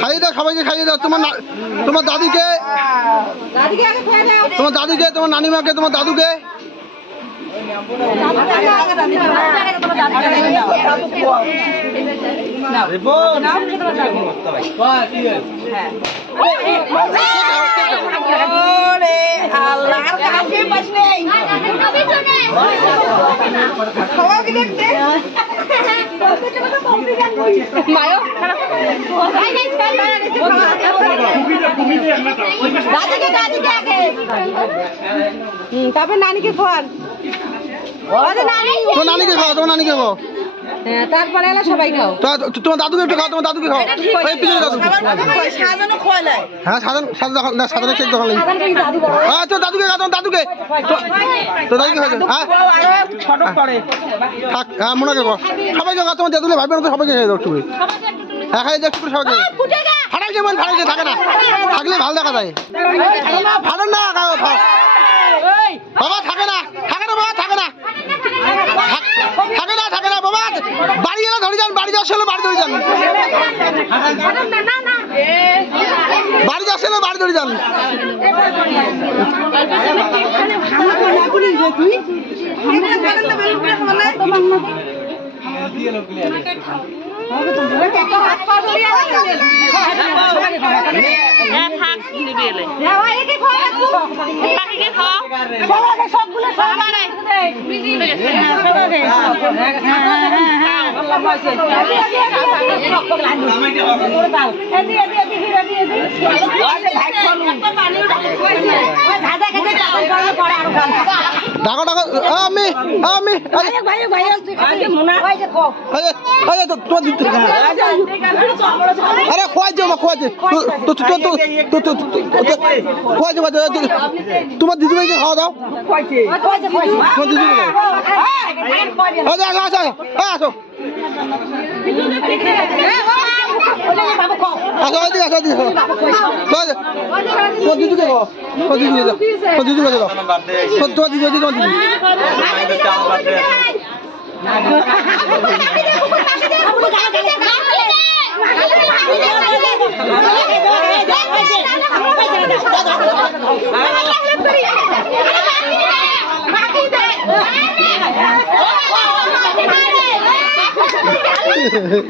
খাইয়ে দাও সবাইকে, খাইয়ে দাও। তোমার দাদিকে, তোমার নানিমাকে, তোমার দাদুকে। তারপর নানিকে খাওয়ান, তোমার নানিকে খাও, তোমার নানিকে খাও। তারপরে এলা সবাই খাও। তোমার দাদুকে একটু খাও, তোমার দাদুকে খাও। হ্যাঁ সাধারণ কেক দোকান। আচ্ছা দাদুকে খাও, তোমার দাদুকে, তো দাদুকে খাও। থাক, হ্যাঁ মনে খাও, সবাইকে খাও। তোমার দাদুকে ভাই বোন সবাইকে খাই দাও একটু। হ্যাঁ খাই দাও একটু সবাইকে। ফাটাই যেমন ফাটাইছে থাকে না, থাকলে ভালো দেখা যায়। ফাটান না খাও বাবা, থাকে না, থাকে না বাবা, থাকে না, থাকে না, থাকে না বাবা। বাড়ি এলে ধরে যান, বাড়ি যাওয়ার সময় বাড়ি ধরে যান, বাড়ি যাওয়ার সময় বাড়ি ধরে যান। ডাকো ডাকো, আমি আমি আরে খোয়াই যাও, খোয়াই তোমার দিদি ভাইকে খাওয়া দাও। তোমার দিদি আসো আসো আসো ওইদিকে, আসো ওইদিকে। তোমার দিদিকে খাও, তোমার দিদিকে দাও, তোমার দিদিকে দাও, তোমার দিদি, তোমার দিদি।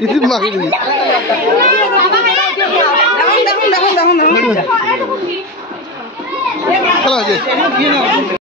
itu makin ini. Kalau aja.